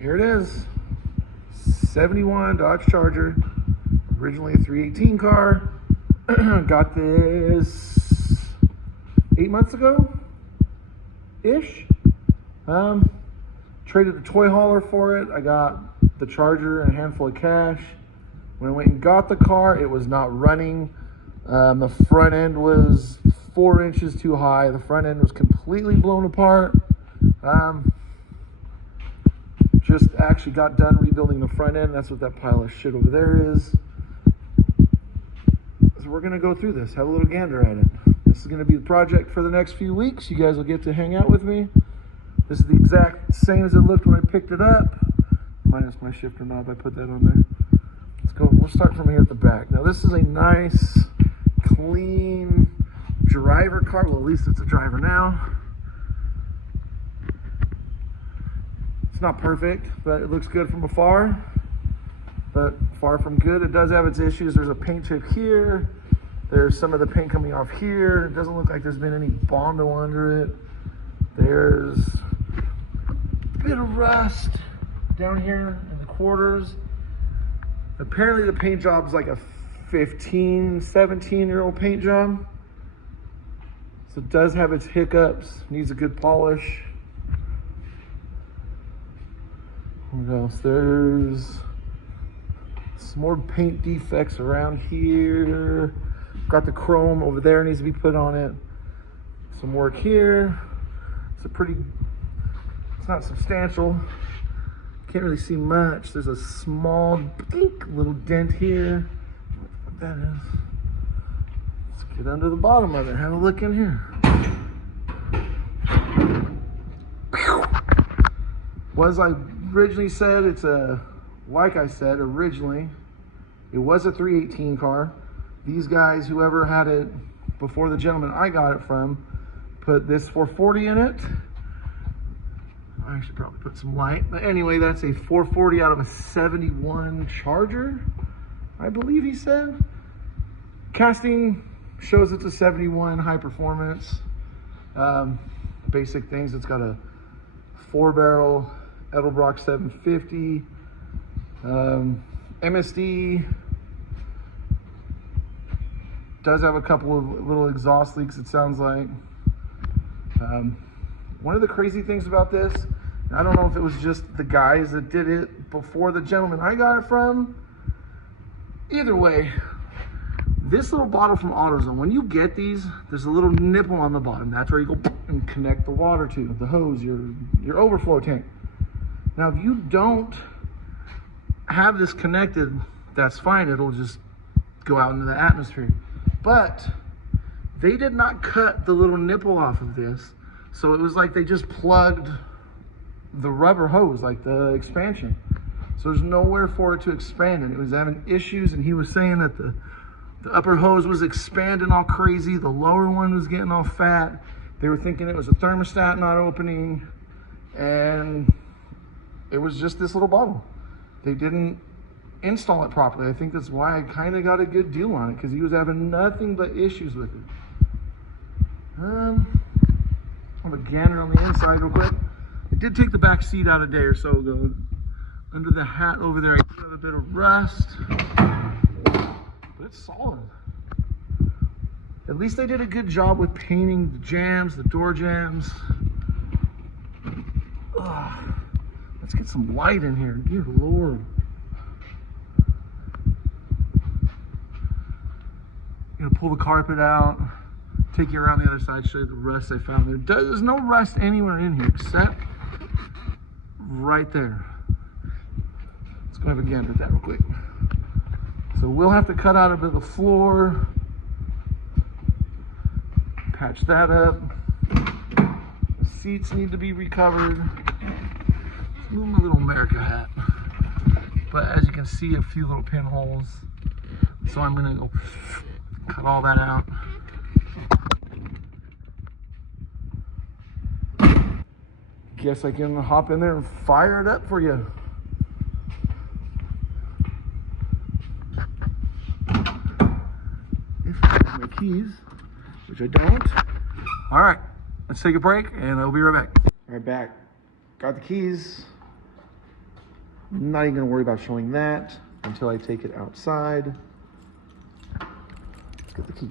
Here it is. 71 Dodge Charger. Originally a 318 car. Got this 8 months ago-ish. Traded a toy hauler for it. I got the Charger and a handful of cash. When I went and got the car, it was not running. The front end was 4 inches too high. The front end was completely blown apart. Just actually got done rebuilding the front end. That's what that pile of shit over there is. So we're gonna go through this, have a little gander at it. This is gonna be the project for the next few weeks. You guys will get to hang out with me. This is the exact same as it looked when I picked it up. Minus my shifter knob, I put that on there. Let's go, we'll start from here at the back. Now this is a nice, clean driver car. Well, at least it's a driver now. It's not perfect, but it looks good from afar, but far from good. It does have its issues. There's a paint chip here. There's some of the paint coming off here. It doesn't look like there's been any Bondo under it. There's a bit of rust down here in the quarters. Apparently the paint job is like a 15, 17-year-old paint job. So it does have its hiccups, needs a good polish. What else? There's some more paint defects around here. Got the chrome over there, needs to be put on it. Some work here. It's not substantial. Can't really see much. There's a small little dent here. What that is. Let's get under the bottom of it. Have a look in here. Was I originally said it's a, like I said originally, it was a 318 car. These guys, whoever had it before the gentleman I got it from, put this 440 in it. I should probably put some light, but anyway, that's a 440 out of a 71 Charger, I believe he said. Casting shows it's a 71 high performance. Basic things, it's got a 4-barrel Edelbrock 750, MSD, does have a couple of little exhaust leaks, it sounds like. One of the crazy things about this, I don't know if it was just the guys that did it before the gentleman I got it from. Either way, this little bottle from AutoZone, when you get these, there's a little nipple on the bottom. That's where you go and connect the water to, the hose, your overflow tank. Now, if you don't have this connected, that's fine. It'll just go out into the atmosphere. But they did not cut the little nipple off of this. So it was like they just plugged the rubber hose, like the expansion. So there's nowhere for it to expand, and it was having issues. And he was saying that the upper hose was expanding all crazy. The lower one was getting all fat. They were thinking it was a thermostat not opening, and it was just this little bottle. They didn't install it properly. I think that's why I kind of got a good deal on it, because he was having nothing but issues with it. Have a gander on the inside real quick. I did take the back seat out a day or so ago. Under the hat over there, I do have a bit of rust, but it's solid. At least they did a good job with painting the jambs, the door jambs. Let's get some light in here, dear Lord. I'm gonna pull the carpet out, take you around the other side, show you the rust I found there. There's no rust anywhere in here except right there. Let's go have a gander at that real quick. So we'll have to cut out a bit of the floor, patch that up. The seats need to be recovered. Let's move my little America hat. But as you can see, a few little pinholes. So I'm gonna go cut all that out. Guess I can hop in there and fire it up for you. If I have my keys, which I don't. All right, let's take a break and I'll be right back. All right, back. Got the keys. I'm not even gonna worry about showing that until I take it outside. Let's get the keys.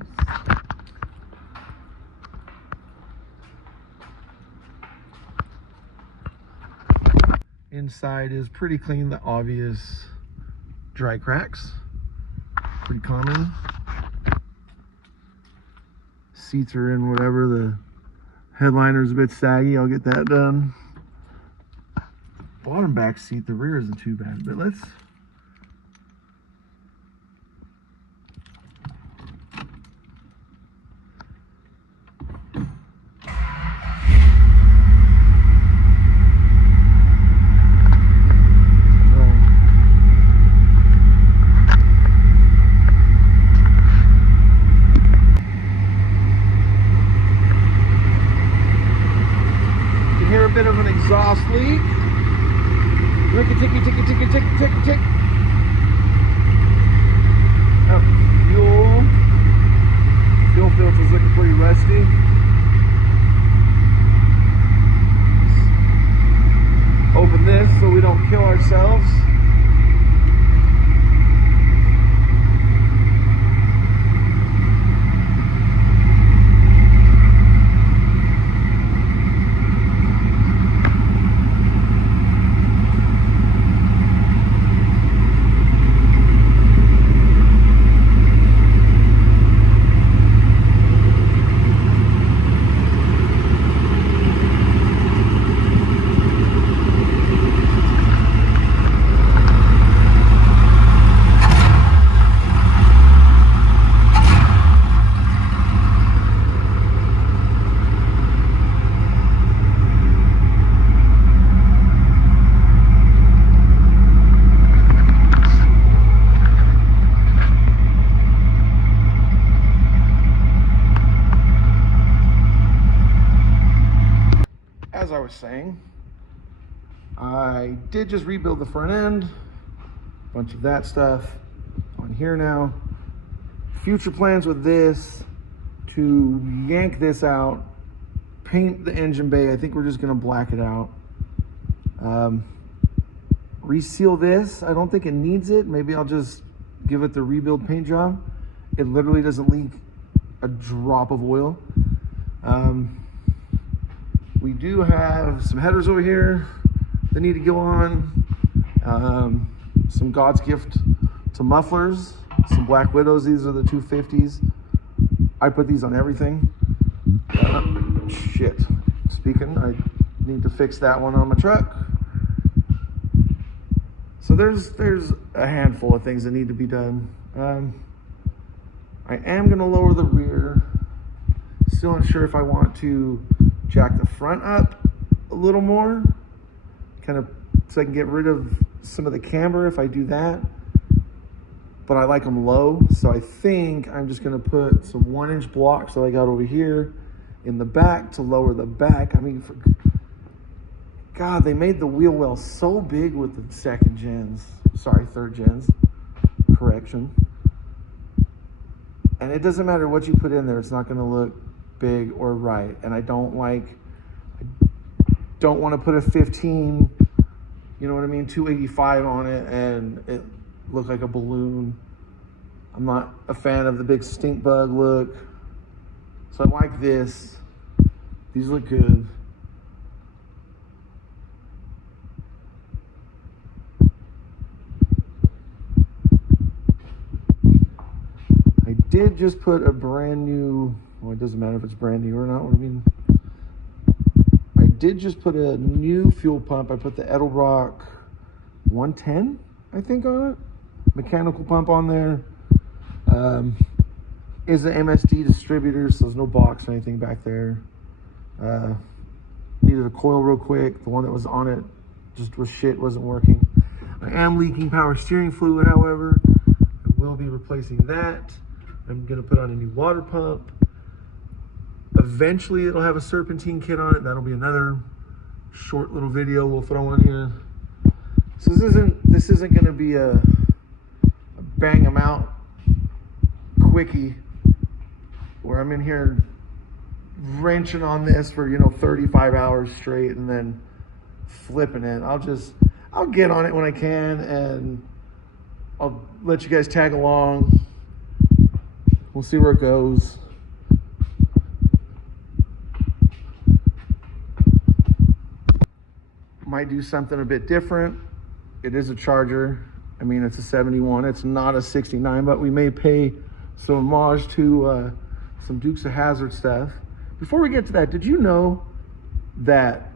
Inside is pretty clean, the obvious dry cracks, pretty common. Seats are in whatever, the headliner's a bit saggy, I'll get that done. Bottom back seat, the rear isn't too bad, but let's bit of an exhaust leak. Ricky ticky ticky ticky tick tick tick. Fuel filter's looking pretty rusty. Open this so we don't kill ourselves. As I was saying, I did just rebuild the front end, bunch of that stuff on here now. Future plans with this, to yank this out, paint the engine bay. I think we're just gonna black it out. Reseal this. I don't think it needs it. Maybe I'll just give it the rebuild paint job. It literally doesn't leak a drop of oil. We do have some headers over here that need to go on. Some God's gift to mufflers, some Black Widows. These are the 250s. I put these on everything. Shit. Speaking, I need to fix that one on my truck. So there's a handful of things that need to be done. I am gonna lower the rear. Still unsure if I want to jack the front up a little more, kind of so I can get rid of some of the camber if I do that, but I like them low, so I think I'm just going to put some 1-inch blocks that I got over here in the back to lower the back. I mean, God, they made the wheel well so big with the third gens, correction, and it doesn't matter what you put in there, it's not going to look big or right. And I don't want to put a 15, you know what I mean, 285 on it and it look like a balloon. I'm not a fan of the big stink bug look, so I like this. These look good. I did just put a brand new, well, it doesn't matter if it's brand new or not. What I mean, I did just put a new fuel pump. I put the Edelbrock 110, I think, on it. Mechanical pump on there. Is an MSD distributor, so there's no box or anything back there. Needed a coil real quick. The one that was on it just was shit, wasn't working. I am leaking power steering fluid, however. I will be replacing that. I'm gonna put on a new water pump. Eventually it'll have a serpentine kit on it. That'll be another short little video we'll throw in here. So this isn't gonna be a bang them out quickie where I'm in here wrenching on this for 35 hours straight and then flipping it. I'll get on it when I can, and I'll let you guys tag along. We'll see where it goes. Might do something a bit different. It is a Charger. I mean, it's a 71. It's not a 69, but we may pay some homage to some Dukes of Hazzard stuff. Before we get to that, did you know that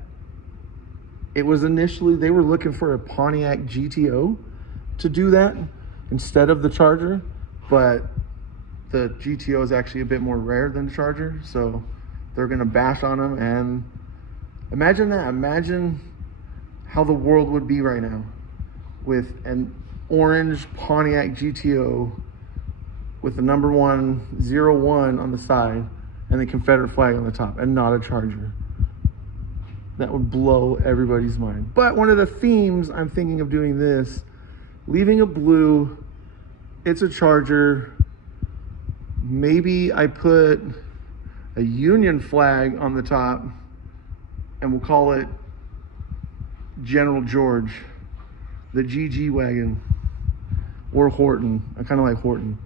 it was initially, they were looking for a Pontiac GTO to do that instead of the Charger, but the GTO is actually a bit more rare than the Charger, so they're gonna bash on them. And imagine that. Imagine how the world would be right now with an orange Pontiac GTO with the number 101 on the side and the Confederate flag on the top, and not a Charger. That would blow everybody's mind. But one of the themes I'm thinking of doing this, leaving a blue, it's a Charger. Maybe I put a Union flag on the top and we'll call it General George, the GG wagon, or Horton. I kind of like Horton.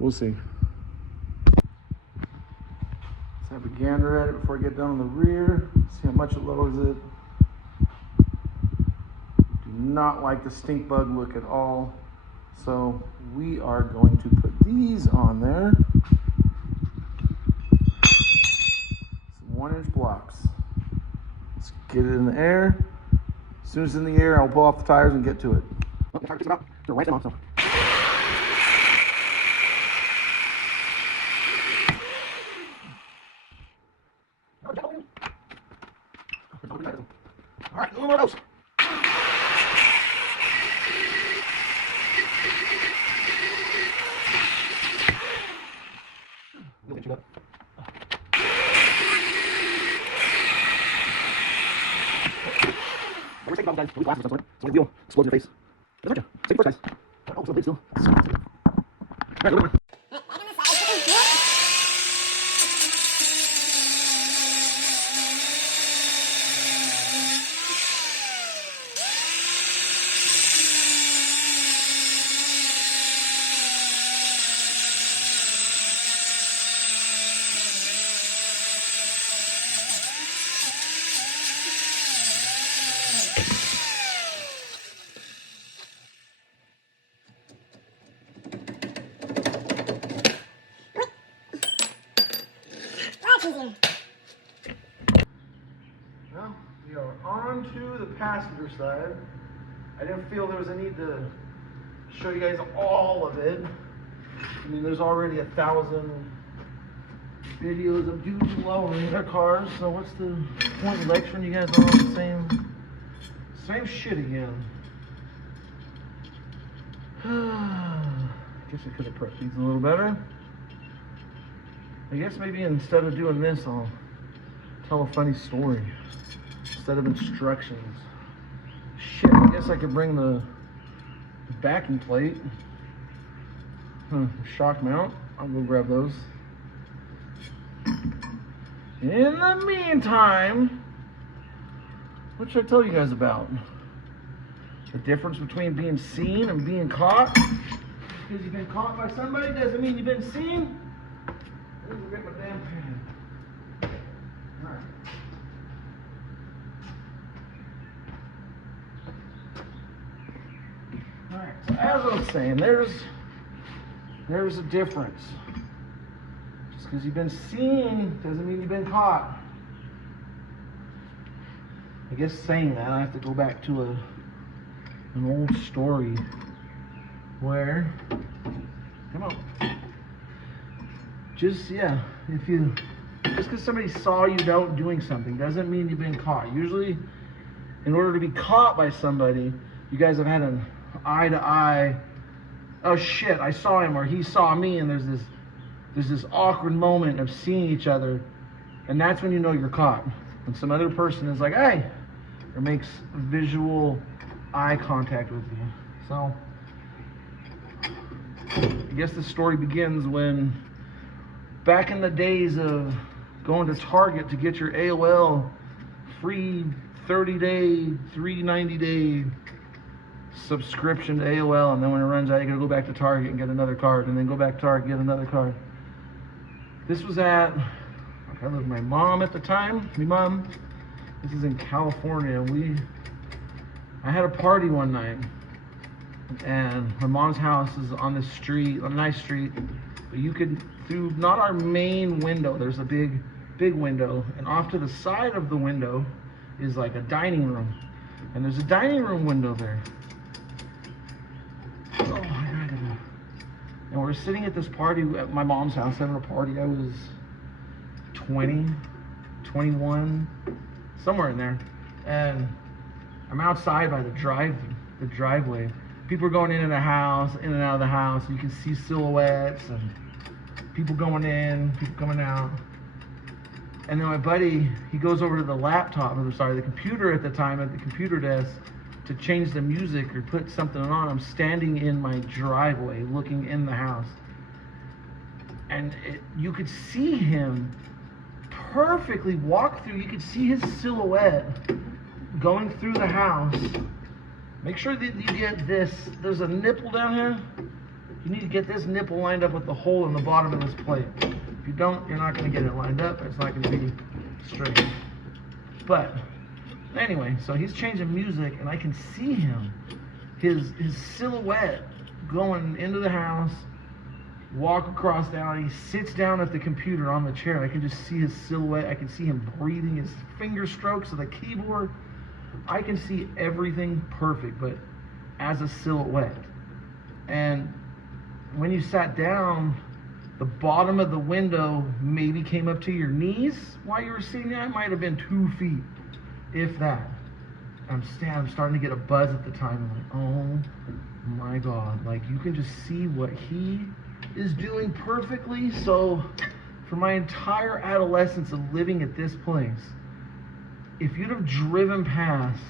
We'll see. Let's have a gander at it before I get down on the rear. See how much it lowers it. Do not like the stink bug look at all. So we are going to put these on there. Some 1-inch blocks. Let's get it in the air. As soon as it's in the air, I'll pull off the tires and get to it. Oh, the tire takes about to right them off, so. All right, a little more of those. We're taking off, guys. We glasses of some sort. It's like a wheel explodes in your face. That's right, same first, guys. Oh, so big still. All right, a little more. Well, we are on to the passenger side. I didn't feel there was a need to show you guys all of it. I mean, there's already 1,000 videos of dudes lowering their cars, so what's the point of lecturing you guys on the same shit again? I guess I could have pressed these a little better. I guess maybe instead of doing this, I'll tell a funny story instead of instructions. Shit, I guess I could bring the backing plate. Shock mount. I'll go grab those. In the meantime, what should I tell you guys about? The difference between being seen and being caught. Because you've been caught by somebody doesn't mean you've been seen. Let me get my damn pen. Alright. Alright, so as I was saying, there's a difference. Just because you've been seen doesn't mean you've been caught. I guess saying that, I have to go back to an old story where, come on. Just because somebody saw you out doing something doesn't mean you've been caught. Usually, in order to be caught by somebody, you guys have had an eye-to-eye, oh shit, I saw him or he saw me, and there's this awkward moment of seeing each other, and that's when you know you're caught. When some other person is like, hey, or makes visual eye contact with you. So, I guess the story begins when, back in the days of going to Target to get your AOL free 30-day, 390-day subscription to AOL, and then when it runs out, you gotta go back to Target and get another card, and then go back to Target and get another card. This was at, I lived with my mom at the time. My mom, this is in California. I had a party one night, and my mom's house is on this street, a nice street, but you could, through not our main window, there's a big window, and off to the side of the window is like a dining room, and there's a dining room window there. Oh my God. And we're sitting at this party at my mom's house, having a party. I was 20, 21, somewhere in there, and I'm outside by the driveway. People are going in and out of the house. You can see silhouettes and people going in, people coming out. And then my buddy, he goes over to the computer at the time at the computer desk to change the music or put something on. I'm standing in my driveway looking in the house. And you could see him perfectly walk through. You could see his silhouette going through the house. Make sure that you get this. There's a nipple down here. You need to get this nipple lined up with the hole in the bottom of this plate. If you don't, you're not going to get it lined up. It's not going to be straight. But anyway, so he's changing music, and I can see him, his silhouette going into the house, walk across down. He sits down at the computer on the chair. I can just see his silhouette. I can see him breathing, his finger strokes of the keyboard. I can see everything perfect, but as a silhouette. And when you sat down, the bottom of the window maybe came up to your knees while you were sitting there. It might have been 2 feet, if that. I'm starting to get a buzz at the time. I'm like, oh my God. Like, you can just see what he is doing perfectly. So for my entire adolescence of living at this place, if you'd have driven past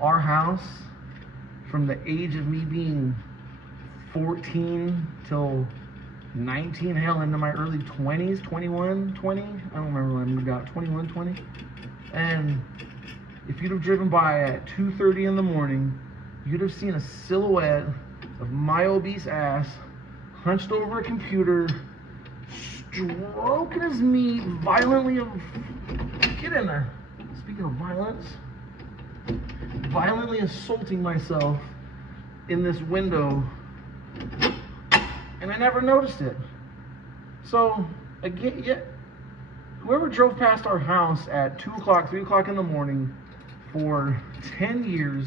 our house from the age of me being 14 till 19, hell, into my early 20s, 21, 20, I don't remember when I moved out, 21, 20, and if you'd have driven by at 2:30 in the morning, you'd have seen a silhouette of my obese ass hunched over a computer, stroking his meat violently. Get in there. Speaking of violence, violently assaulting myself in this window, and I never noticed it. So again, whoever drove past our house at 2 o'clock, 3 o'clock in the morning for 10 years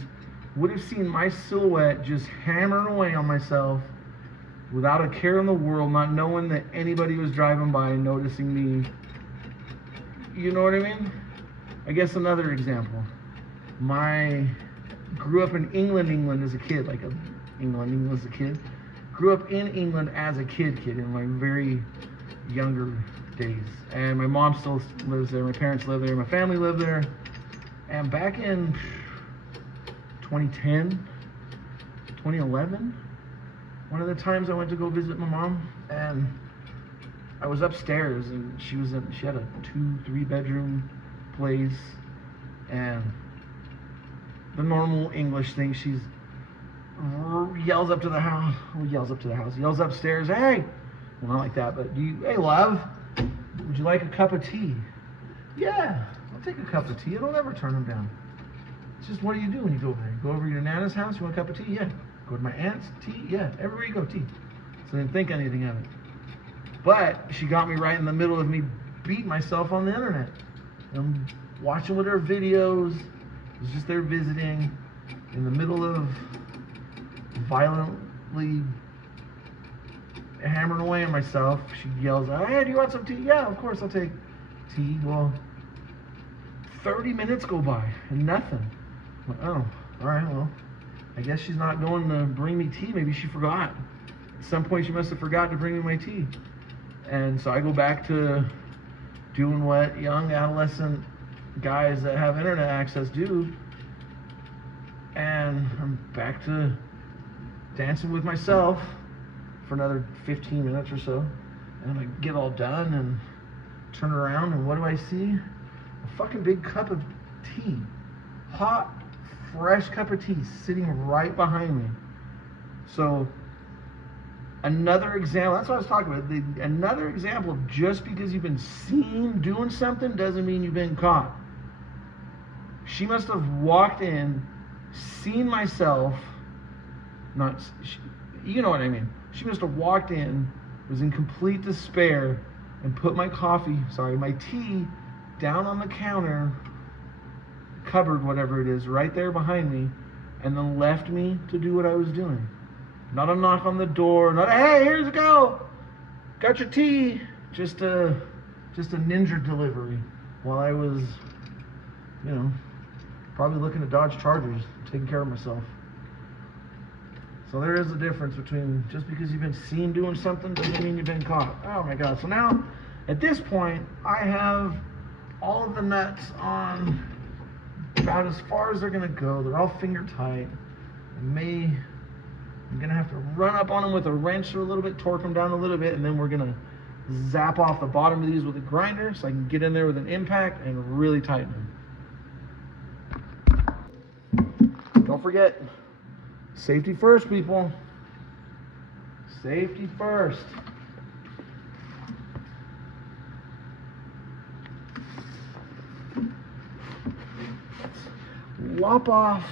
would have seen my silhouette just hammering away on myself without a care in the world, not knowing that anybody was driving by and noticing me. You know what I mean? I guess another example. Grew up in England as a kid, England as a kid. Grew up in England as a kid in my very younger days. And my mom still lives there, my parents live there, my family live there. And back in 2010, 2011, one of the times I went to go visit my mom, and I was upstairs, and she had a 2-3 bedroom place, and the normal English thing, she yells upstairs, hey, well, not like that, but hey love, would you like a cup of tea? Yeah, I'll take a cup of tea. I don't ever turn them down. It's just, what do you do when you go over there? You go over to your Nana's house, you want a cup of tea? Yeah. Go to my aunt's, tea? Yeah. Everywhere you go, tea. So I didn't think anything of it. But she got me right in the middle of me beating myself on the internet. I'm watching with her videos. I was just there visiting, in the middle of violently hammering away on myself. She yells out, hey, do you want some tea? Yeah, of course I'll take tea. Well, 30 minutes go by and nothing. I'm like, oh, all right, well, I guess she's not going to bring me tea. Maybe she forgot. At some point she must have forgot to bring me my tea. And so I go back to doing what young adolescent guys that have internet access do. And I'm back to dancing with myself for another 15 minutes or so. And I get all done and turn around, and what do I see? A fucking big cup of tea. Hot, fresh cup of tea sitting right behind me. So another example, that's what I was talking about. Another example of just because you've been seen doing something doesn't mean you've been caught. She must have walked in, seen myself, you know what I mean. She must have walked in, was in complete despair, and put my tea down on the counter, cupboard, whatever it is, right there behind me, and then left me to do what I was doing. Not a knock on the door, not a, hey, here's a go, got your tea, just a ninja delivery while I was, probably looking at Dodge Chargers, taking care of myself. So there is a difference between just because you've been seen doing something doesn't mean you've been caught. Oh my God. So now, at this point, I have all of the nuts on about as far as they're gonna go. They're all finger tight. I'm gonna have to run up on them with a wrench for a little bit, torque them down a little bit, and then we're gonna zap off the bottom of these with a grinder so I can get in there with an impact and really tighten them. Don't forget, safety first, people. Safety first. Lop off.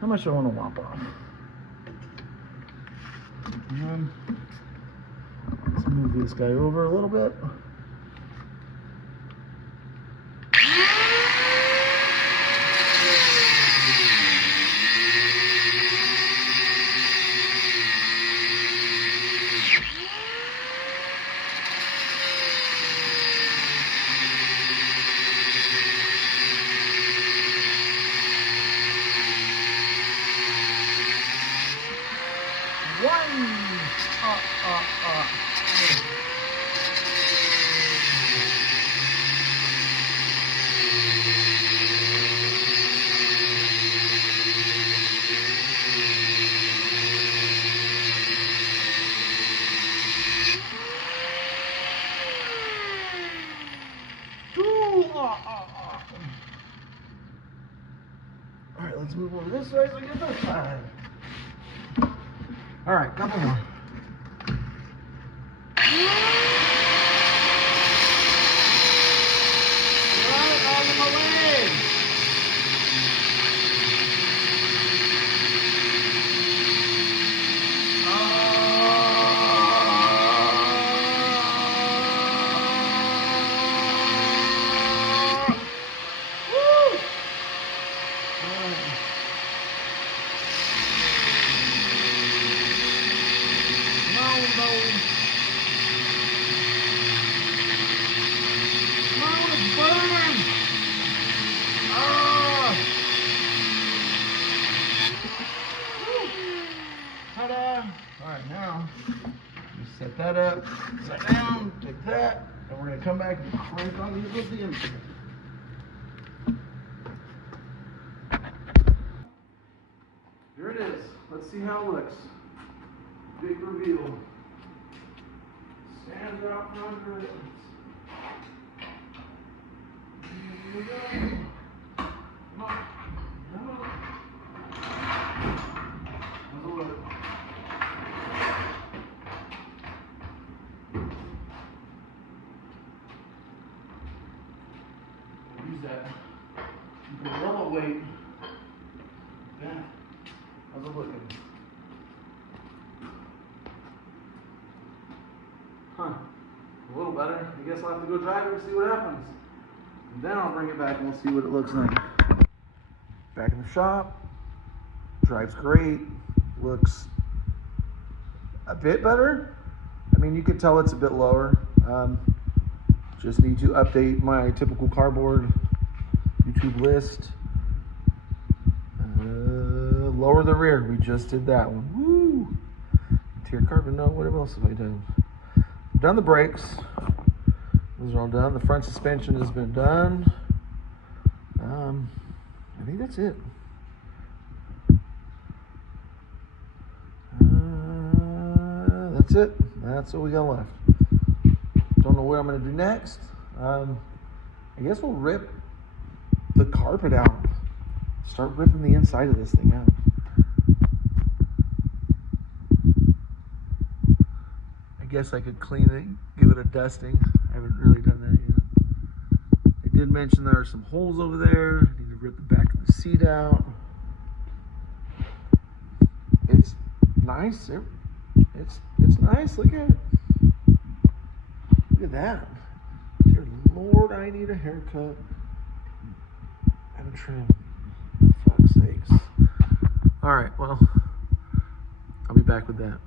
How much do I want to lop off? Let's move this guy over a little bit. All right, let's move over this way so we get this side. All right, couple more. Alright, now set that up, set down, take that, and we're going to come back and crank on these with the instrument. Here it is. Let's see how it looks. Big reveal. Stands out from under it. Here we go. Come on. Come on. How's it look? Use that. You can roll it weight. Yeah. How's it looking? Huh. A little better. I guess I'll have to go drive it and see what happens. And then I'll bring it back and we'll see what it looks like. Back in the shop. Drives great. Looks a bit better. I mean, you could tell it's a bit lower. Just need to update my typical cardboard YouTube list. Lower the rear. We just did that one. Woo! Tier carbon. No, what else have I done? Done the brakes. Those are all done. The front suspension has been done. I think that's it. That's it. That's what we got left. Don't know what I'm going to do next. I guess we'll rip the carpet out. Start ripping the inside of this thing out. I guess I could clean it, give it a dusting. I haven't really done that yet. I did mention there are some holes over there. I need to rip the back of the seat out. It's nice. It's nice. Look at it. Look at that. Dear Lord, I need a haircut and a trim. For fuck's sakes. All right, well, I'll be back with that.